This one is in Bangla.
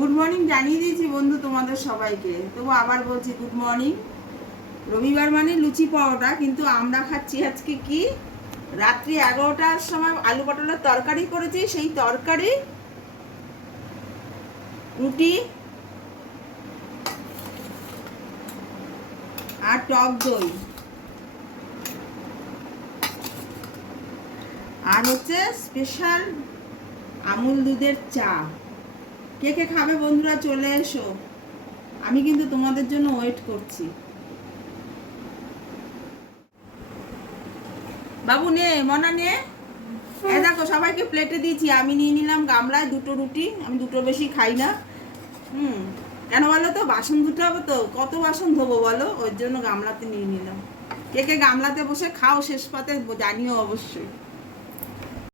গুড মর্নিং জানিয়ে দিয়েছি বন্ধু তোমাদের সবাইকে, তবু আবার বলছি গুড মর্নিং। রবিবার মানে লুচি পরোটা, কিন্তু আমরা খাচ্ছি আজকে কি, রাত্রি 11টার সময় আলু পটলের তরকারি করেছি, সেই তরকারি, রুটি আর টক দই, আর হচ্ছে স্পেশাল আমুল দুধের চা। কে কে খাবে বন্ধুরা চলে এসো, আমি কিন্তু তোমাদের জন্য ওয়েট করছি। বাবু নে, মনা নে। দেখো সবাইকে প্লেটে দিয়েছি, আমি নিয়ে নিলাম গামলায় দুটো রুটি, আমি দুটো বেশি খাই না। কেন বলো তো, বাসন ধুতে হবে তো, কত বাসন ধোবো বলো, ওর জন্য গামলাতে নিয়ে নিলাম। কে কে গামলাতে বসে খাও শেষ পাতে জানিও অবশ্যই।